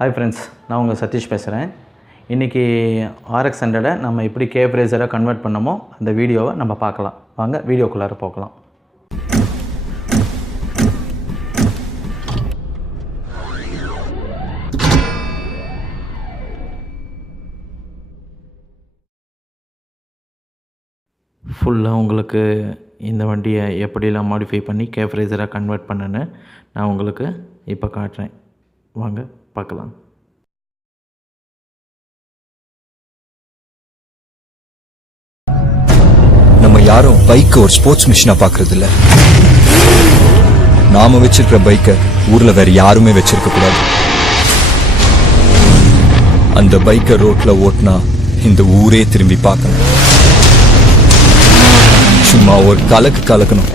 Hi friends, நான் உங்கள் சதீஷ் பேசுகிறேன். இன்றைக்கி RX 100 நம்ம எப்படி கேஃப்ரேசராக கன்வெர்ட் பண்ணமோ அந்த வீடியோவை நம்ம பார்க்கலாம். வாங்க வீடியோக்குள்ளார போகலாம். ஃபுல்லாக உங்களுக்கு இந்த வண்டியை எப்படிலாம் மாடிஃபை பண்ணி கேஃப்ரேசராக கன்வெர்ட் பண்ணேன்னு நான் உங்களுக்கு இப்போ காட்டுறேன். வாங்க பார்க்கலாம். நம்ம யாரும் பைக்கை ஒரு ஸ்போர்ட்ஸ் மிஷினா பார்க்கறது இல்ல. நாம வச்சிருக்கிற பைக்கை ஊர்ல வேற யாருமே வச்சிருக்க கூடாது. அந்த பைக்கை ரோட்ல ஓட்டினா இந்த ஊரே திரும்பி பார்க்கணும். சும்மா ஒரு கலக்கணும்.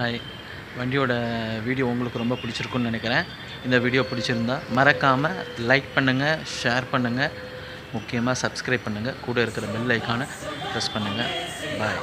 ஹாய், வண்டியோட வீடியோ உங்களுக்கு ரொம்ப பிடிச்சிருக்குன்னு நினைக்கிறேன். இந்த வீடியோ பிடிச்சிருந்தா மறக்காமல் லைக் பண்ணுங்கள், ஷேர் பண்ணுங்கள், முக்கியமாக சப்ஸ்கிரைப் பண்ணுங்கள், கூட இருக்கிற பெல் ஐக்கானை ப்ரெஸ் பண்ணுங்கள். பாய்.